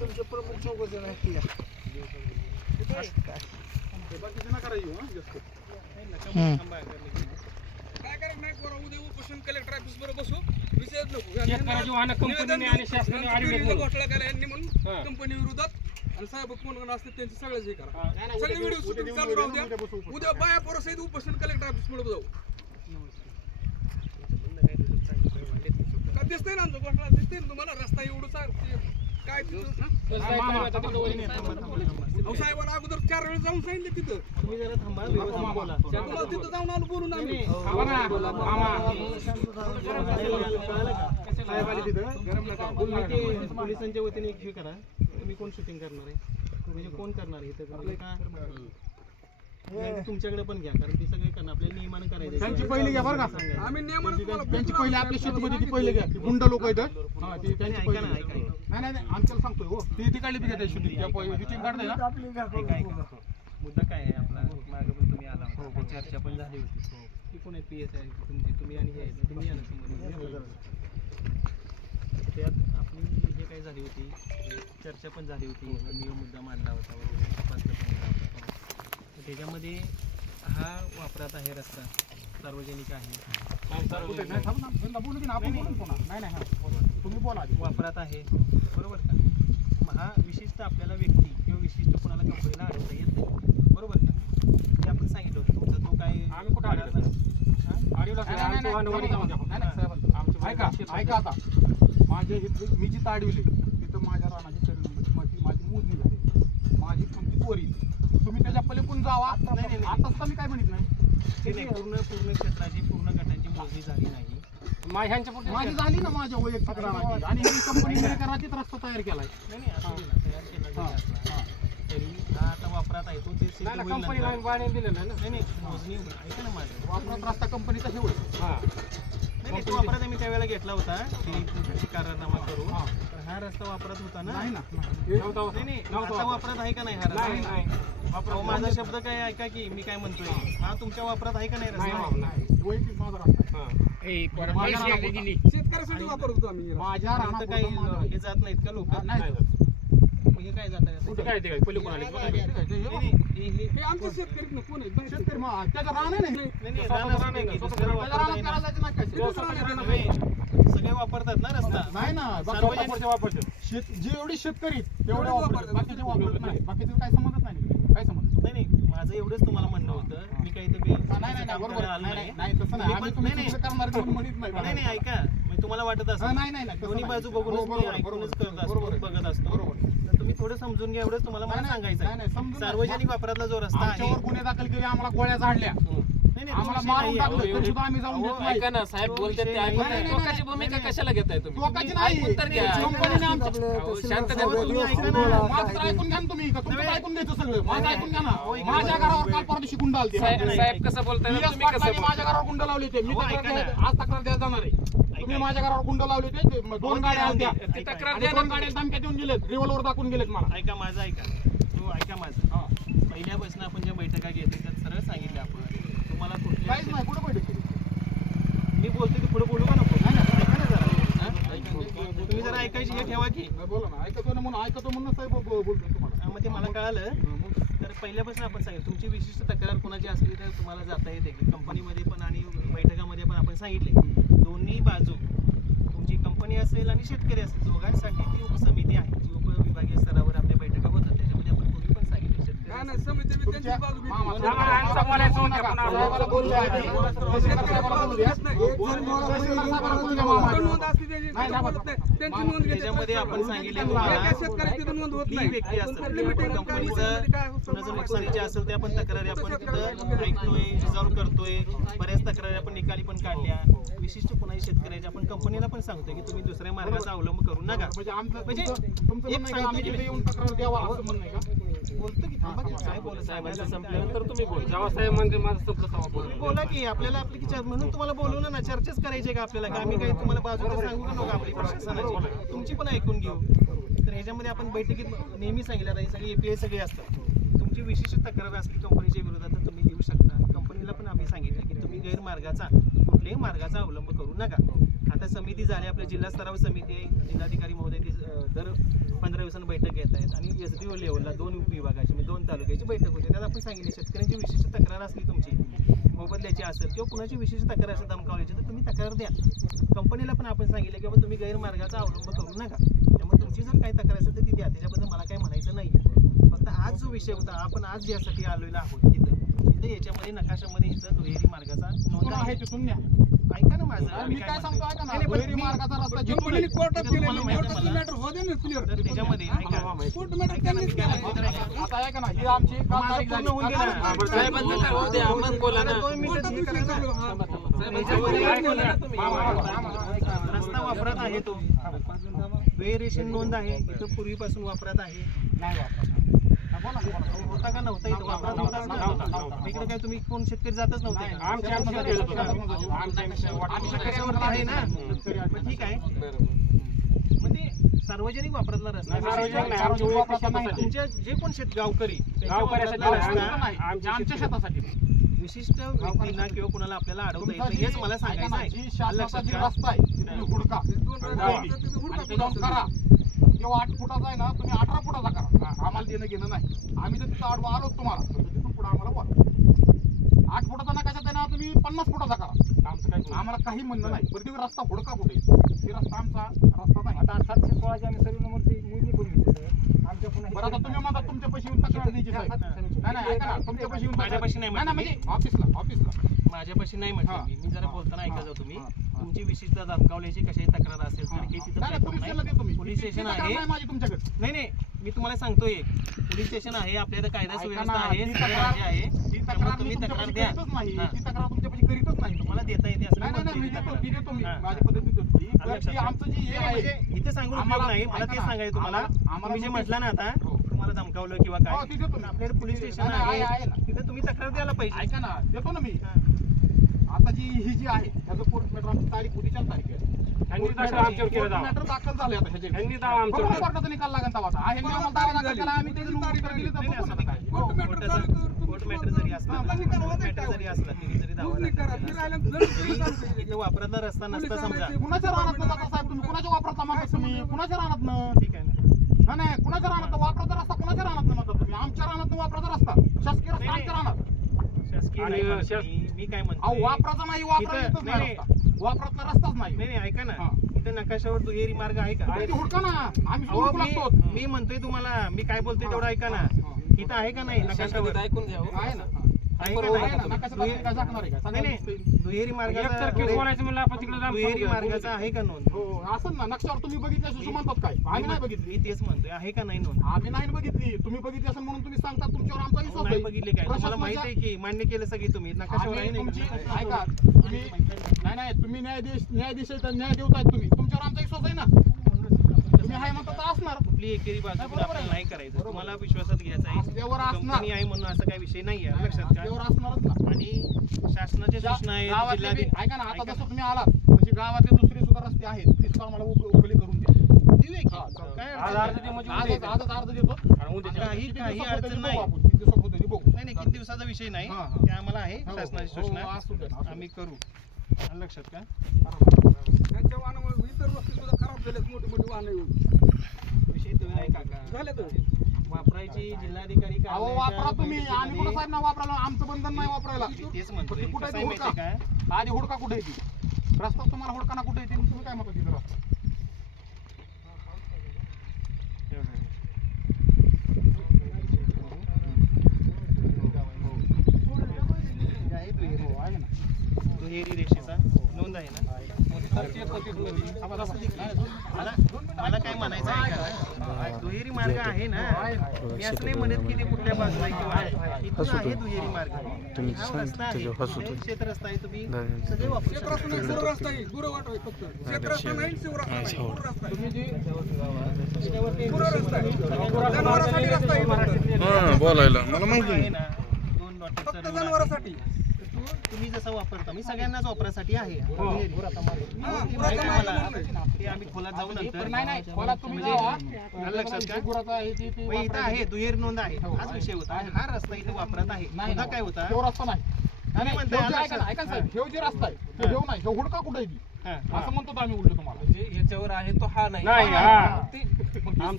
तुमचे प्रमुख चौघ जण आहेत की या. घोटाळा केला यांनी म्हणून हा. कंपनी विरोधात. आणि साहेब कोण असते त्यांचे सगळेच हे करा. नाही, नाही, सगळे उद्या व्हिडिओ शूटिंग उद्या चालू राहू द्या. बाया पोरं सहित उपोषण कलेक्टर ऑफिस पुढे जाऊ. का दिसतंय ना आमचं घोटाळा दिसतंय ना तुम्हाला? रस्ता एवढं चार काय साहेबांना अगोदर चार वेळेस जाऊन सांगितलं तिथं. तुम्ही जरा थांबा व्यवस्थित बोला तुम्हाला तिथं जाऊन आलो बोलून आम्ही. साहेब आले तिथं? तुम्ही ते पोलिसांच्या वतीने एक हे करा. तुम्ही कोण शूटिंग करणार आहे? म्हणजे कोण करणार आहे इथं? का? तुमच्याकडे पण घ्या कारण ते सगळे करणार आपल्याला नियमानं करायचं. त्यांची पहिली घ्या बरं का. आम्ही नियमानं त्यांची पहिली आलो. आपल्या शेतीमध्ये ती पहिले घ्या. गुंड लोक आहेत हा. ती त्यांची पहिली. नाही नाही नाही आमच्याला सांगतोय हो. ती ती काढली त्या शूटिंग शूटिंग काढते ना? आपली घ्या ऐका, ऐका. मुद्दा काय आहे? आपला मागं पण तुम्ही आला होता. काही चर्चा पण झाली होती. ती कोण आहे? पी एस तुमची तुम्ही आणि हे. तुम्ही या ना समोर. त्यात आपली हे काय झाली होती? चर्चा पण झाली होती. तुम्ही मुद्दा मांडला होता. वगैरे. पण. त्याच्यामध्ये हा वापरात आहे रस्ता सार्वजनिक आहे. हा. वापरात आहे. बरोबर का? मग हा विशिष्ट आपल्याला व्यक्ती किंवा विशिष्ट कोणाला कंपनीला अडवता येत नाही. बरोबर का? हे आपण सांगितलं होतं. तुमचा तो काय आम्ही कुठं अडवलं? हा? ऐका शेत- ऐका आता. माझ्या मी जिथं अडविले तिथं माझ्या रानाची नंबरची माझी माझी मोजणी झाली. माझी कोणती पोरी पलीकडून जावा. नाही, नाही, नाही. आता मी काय म्हणत नाही. ते नाही पूर्ण पूर्ण क्षेत्राची पूर्ण गटांची मोजणी झाली नाही. पुढे माझी झाली ना माझ्या वैयक्तिक आणि ही कंपनी करायचीच रस्ता तयार केलाय. नाही नाही असू दे ना तयार केला जरी असला. तरी हा आता वापरात आहे तो ते सिद्ध नाही ना होईल कंपनीला नंतर. बाणे दिलेलं आहे ना. नाही नाही मोजणी होईल. ऐका ना माझं. वापरात रस्ता कंपनीचा हे होईल हा. नाही तो वापरात आम्ही त्यावेळेला घेतला होता की करारनामा करून. हा. हा रस्ता वापरात होता ना? नाही नाही आता वापरात. आहे का नाही हा नाही रस्ता माझा शब्द काय ऐका की मी काय म्हणतोय? हा. तुमच्या वापरात आहे का नाही रस्ता. हा. शेतकऱ्यासाठी वापरत होतो आम्ही माझ्या काही हे जात नाहीत का लोक? नाही. काय जात कुठे काय ते काय? पलीकडून आले? बघा. हे आमचे शेतकरी ना कोण आहेत मग त्याचं हे. नाही. नाही की, वापरता नाही काय. नाही, सगळे वापरतात ना रस्ता. नाही ना सार्वजनिक वापरते. शेत जेवढे शेतकरी तेवढे तेवढे वापरतात. वापरतात. बाकीचे वापरत नाही बाकीचे काय समजत नाही काय समजत नाही? नाही माझं एवढंच तुम्हाला म्हणणं होतं. मी काही बे- नाही नाही बरोबर. आहे. नाही नाही. नाही तसं नाही. तुम्ही आम्ही पण- तुम्ही नाही, चुकीचं करणार म्हणून म्हणत नाही. नाही नाही ऐका. म्हणजे तुम्हाला वाटत हा, असं नाही नाही नाही. तसं दोन्ही नाही. बाजू हो, बघूनच बरोबर मी ऐकूनच करत असतो. बघत असतो. बरोबर. तर तुम्ही थोडं समजून घ्या एवढंच तुम्हाला मला नाही, सांगायचं नाही, समजून. सार्वजनिक वापरातला जो रस्ता आहे आमच्यावर गुन्हे दाखल केले आम्हाला गोळ्या झाडल्या. तो आम्हाला विषय मारून नाहीये. टाकलं अहो, तरी सुद्धा आम्ही जाऊन देत नाही. ऐका ना साहेब तो बोलतात ते ऐकून टोकाची भूमिका कशाला घेताय तुम्ही? टोकाची नाही. ऐकून तर घ्या. कंपनीने तुम्ही ऐका ना. माझं तर ऐकून घ्या ना तुम्ही. का तुमचं. ऐकून घ्यायचं सगळं. माझं ऐकून घ्या ना. माझ्या. घरावर काल परदेशी गुंड आलते साहेब साहेब. कसं बोलताय? मी ना, तुम्ही कसं पाटलांनी माझ्या घरावर गुंड लावले होते मी तक्रार. द्यायला- आज तक्रार द्यायला जाणार आहे. तुम्ही. माझ्या घरावर गुंड लावले होते ते. दोन गाड्या आलत्या. ती तक्रार आणि द्या दोन गाड्या धमक्या देऊन गेलेत. रिव्हॉल्वर दाखवून गेलेत मला. ऐका माझं ऐका. तो ऐका माझं. हा. पहिल्यापासून आपण ज्या बैठका घेतली त्यात सरळ सांगितलं आपण तुम्हाला काहीच नाही कुठं बैठक केली? मी बोलतो की पुढे बोलू का नको? तुम्ही जरा ऐकायची हे ठेवा की. बोला ना ऐकतो ना म्हणून ऐकतो म्हणून साहेब तुम्हाला. मग ते मला कळालं. तर पहिल्यापासून आपण सांगितलं तुमची विशिष्ट तक्रार कोणाची असली तर तुम्हाला जाता येते की कंपनीमध्ये पण आणि बैठकामध्ये पण आपण सांगितले. दोन्ही बाजू तुमची कंपनी असेल आणि शेतकरी असेल दोघांसाठी ती उपसमिती आहे जी उपविभागीय स्तरावर काय होतं? कुणाचं नुकसानीची असेल त्या पण तक्रारी आपण तिथं ऐकतोय रिझॉल्व करतोय बऱ्याच तक्रारी आपण निकाली पण काढल्या विशिष्ट कुणाही शेतकऱ्याच्या आपण कंपनीला पण सांगतोय की तुम्ही दुसऱ्या मार्गाचा अवलंब करू नका म्हणजे एक सांगितलं बोलतो की थांबा साहेबांचं साहेबांचं संपल्यानंतर तुम्ही बोल. जेव्हा साहेब म्हणते माझं संपलं तेव्हा बोला. तुम्ही बोला की आपल्याला आपली की चर्चा म्हणून तुम्हाला बोलवलं ना चर्चाच करायची आहे का आपल्याला? का आम्ही काही तुम्हाला बाजूला सांगू का नको आपली प्रशासनाची? तुमची पण ऐकून घेऊ. तर ह्याच्यामध्ये आपण बैठकीत नेहमी सांगितलं आता हे सगळे एपीआय सगळे असतात. तुमची विशिष्ट तक्रार असली कंपनीच्या विरोधात तर तुम्ही देऊ शकता. कंपनीला पण आम्ही सांगितलं की तुम्ही गैरमार्गाचा कुठल्याही मार्गाचा अवलंब करू नका. आता समिती झाली आपल्या जिल्हा स्तरावर समिती आहे. जिल्हाधिकारी महोदय ती अं, दर पंधरा दिवसांनी बैठक घेत आहेत आणि एस डी ओ लेवलला दोन विभागाची म्हणजे दोन तालुक्याची बैठक होते. त्यात आपण सांगितले शेतकऱ्यांची विशिष्ट तक्रार असली तुमची मोबदल्याची असेल किंवा कुणाची विशिष्ट तक्रार असेल धमकावल्याची तर तुम्ही तक्रार द्या. कंपनीला पण आपण सांगितलं की बाबा तुम्ही गैरमार्गाचा अवलंब करू नका. त्यामुळे तुमची जर काही तक्रार असेल तर ती द्या. त्याच्याबद्दल मला काही म्हणायचं नाही फक्त आज जो विषय होता आपण आज ज्यासाठी आलेलो आहोत तिथं तिथं याच्यामध्ये नकाशामध्ये इथं दुहेरी मार्गाचा नोंद आहे आहे. ते तुम्ही ऐका ना माझं मी काय सांगतो ऐका ना दुहेरी मार्गाचा रस्ता कोर्टात केलेलं आहे कोर्टाचं मला. मॅटर हो दे ना क्लिअर त्याच्यामध्ये ऐका कोर्ट मॅटर त्यांनीच केलं. आता ऐका ना ही आमची काल माझं तारीख पूर्ण. होऊन झाली. साहेबांचं काय होऊ द्या, आपण बोला ना. दोन मिनिटं कोर्टात हे विषय करा. चालू आहे. हा. रस्ता वापरात आहे तो वेरिएशन नोंद आहे इथं पूर्वीपासून वापरात आहे नाही बाबा. होता का नव्हता इथं वापरात होता. इकडे काय तुम्ही कोण शेतकरी जातच नव्हते का? आमच्या आमच्या शेतात शेतात शेतात होतं. होतं. आमच्या आमच्या वाटत आम्ही होतं. त्याच्यावरती आहे ना मग ठीक आहे मग ते सार्वजनिक वापरातला रस्ता नाही, आहे. सार्वजनिक नाही, आमच्या वैयक्तिक शेतासाठी. तुमच्या जे कोण शेत गावकरी त्यांच्या गावकऱ्यासाठी वापरातला नाही, रस्ता नाही, आमच्या आमच्या शेतासाठी. विशिष्ट व्यक्तींना किंवा कुणाला आपल्याला अडवता येत नाही हेच मला सांगायचं आहे आलं लक्षात का? रस्ता आहे हुडका आणि ते जाऊन करा जेव्हा आठ फुटाचा आहे ना तुम्ही अठरा फुटाचा करा. आम्हाला देणं घेणं नाही. आम्ही तर तिथं आडवा आलो तुम्हाला तर तिथून पुढे आम्हाला बोला. आठ फुटाचा नकाशात आहे ना तुम्ही पन्नास फुटाचा करा. आमचं नाही. आम्हाला काही म्हणणं नाही. पण तुम्ही रस्ता हुडका कुठे? ते रस्ता आमचा रस्ता नाही. आता सातशे सोळाची आम्ही सर्व नंबरची मोजणी करून घेतली सर. आमच्या पुन्हा बरं आता तुम्ही म्हणता तुमच्या पैसे येऊन तक्रार द्यायची नाही नाही ऐका ना तुमच्या पैसे येऊन नाही म्हणजे ऑफिसला ऑफिसला. माझ्यापाशी नाही म्हटलं हा. मी. मी जरा बोलताना ऐका हा. जाऊ तुम्ही हा. हा. तुमची विशिष्ट धमकावल्याची कशाची तक्रार असेल तर हे तिथं पोलीस मी स्टेशन आहे. नाही नाही नाही मी तुम्हाला सांगतोय पोलीस स्टेशन आहे आपल्या इथं कायदा सुव्यवस्था आहे आहे. मी तुम्ही तक्रार द्या. हा. तुम्हाला देता येते असं मी मी मी हा. हे इथे सांगून उपयोग नाही. मला तेच सांगायचं तुम्हाला. तुम्ही जे म्हटलं ना आता हो. तुम्हाला धमकावलं किंवा हो, काय मी. आपल्याकडे पोलीस स्टेशन आहे. तिथे तुम्ही तक्रार द्यायला पाहिजे. ऐका ना. देतो ना मी. हा. आता जी ही जी आहे त्याचं कोर्ट मॅटर आमची तारीख उद्याच्या तारीख आहे त्यांनी दाखल आमच्यावर केलं जावं. मॅटर दाखल झाले आता ह्याचे त्यांनी दावा आमच्यावर केला. कोर्टाचा निकाल लागेल तेव्हा आता. आहे, ह्यांनी आम्हाला दावा दाखल केला, आम्ही त्याची उत्तर दिली तर बघू काय. कोर्ट मॅटर जरी असला आपला निकाल जरी. असला जरी दावा. दाखल केला. इथं रस्ता नसता समजा. कुणाच्या रानात जाता साहेब तुम्ही कुणाच्या वापरात म्हणता तुम्ही कुणाच्या रानात ठीक आहे ना नाही नाही कुणाच्या रानात वापराचा रस्ता कुणाच्या रानात म्हणता तुम्ही आमच्या रानात वापराचा रस्ता शासकीय रस्ता आमच्या रानात शासकीय आणि नाही म्हणत शास- मी. मी काय अहो म्हणतो वापराचा नाही वापरा इथं- येतच नाही, नाही रस्ता वापरातला रस्ताच नाही. नाही नाही ऐका ना. हा. इथं नकाशावर दुहेरी मार्ग आहे का? पण ते हुडका ना. आम्ही अहो हुडकू मी लागतो मी म्हणतोय तुम्हाला मी काय बोलतोय तेवढं ऐका ना. इथं आहे का नाही नकाशावर? ऐकून घ्या हो. आहे ना. दुहेरी मार्गाचा तारखेला बोलायचं म्हणलं आपण तिकडे जाऊन दुहेरी. मार्गाचा आहे का नोंद? हो असं ना नक्षावर तुम्ही म्हणतात काय? आम्ही नाही बघितली. मी तेच म्हणतोय आहे का नाही नोंद? आम्ही नाही बघितली. तुम्ही बघितली असेल म्हणून तुम्ही सांगता तुमच्यावर आमचा विश्वास नाही आहे. बघितले काय? तुम्हाला माहीत आहे की मान्य केलं सगळी तुम्ही? नकाशावर आहे आम्ही नाही तुमची का? ऐका तुम्ही नाही नाही तुम्ही न्यायाधीश न्यायाधीश आहे न्याय देवताय तुम्ही. तुमच्यावर आमचा विश्वास आहे ना? तुम्ही आहे म्हणता तर असणार. कुठली एकेरी बाजू नाही, बरोबर आहे. आपल्याला नाही करायचं. तुम्हाला विश्वासात घ्यायचा आहे. असल्यावर असणार. कंपनी आहे म्हणून असा काही विषय नाही आहे लक्षात असणारच ना. आणि शासनाच्या सूचना आहेत गावातले बी- जिल्हाधिकारी- ऐका ना आता ऐका जसं तुम्ही आलात म्हणजे गावातले दुसरे सुद्धा रस्ते आहेत ते सुद्धा आम्हाला उक- उकली करून द्या. हा, काय आज अडचण अर्ज नाही. दे म्हणजे आजच उद्या आजच अर्ज देतो आणि उद्या काही किती काही दिवसात होतं ते अडचण बघू नाही. आपण. किती दिवसात होतं ते बघू? नाही नाही किती दिवसाचा विषय नाही. हा, हा. ते आम्हाला आहे हो, शासनाची हो, सूचना. आम्ही करू. लक्षात का? त्यांच्या वाहनामुळे इतर रस्ते सुद्धा खराब झालेत मोठी मोठी वाहनं येऊन. विषय तुम्ही नाही काका झाले तर. वापरायची जिल्हाधिकारी अहो वापरा तुम्ही. आम्ही कुठं साहेब ना वापरायला? आमचं बंधन नाही वापरायला. तेच म्हणतोय. पण ती कुठे हुडका. का? आधी हुडका कुठे येते रस्ता तुम्हाला हुडकाना कुठे येते तुम्ही काय म्हणता तिथं रस्ता आहे दुहेरी हो आहे ना दुहेरी रेषेचा नोंद आहे ना? मला मला काय म्हणायचं आहे का? दुहेरी मार्ग आहे ना? मी असं नाही म्हणत की ते कुठल्या बाजूला किंवा आहे. इथून आहे दुहेरी मार्ग. हा रस्ता आहे. तुम्ही रस्ता आहे. शेत रस्ता नाही. आहे. तुम्ही जी गुरं रस्ता आहे. जनावरांसाठी रस्ता आहे फक्त. हा बोलायला. मला माहिती आहे नाही ना दोन आहे. जनावरांसाठी. तुम्ही जसं वापरता मी सगळ्यांनाच वापरासाठी आहे. हा, मला. ते आम्ही खोलात जाऊ नंतर. नाही नाही खोला तुम्ही म्हणजे- लक्षात का? आहे मग इथं दुहेर नोंद आहे. हो, हाच. विषय होता. हा रस्ता इथे वापरात आहे. नाही मुद्दा नाही. काय होता? नाही. म्हणताय, ऐका ना साहेब, लक्षात. ह्यो जे रस्ता आहे तो हा. ह्यो नाही. ह्यो हुडका कुठे आहे ती? हा. असं म्हणतो आम्ही उलट तुम्हाला. नाही. हा. मग ती-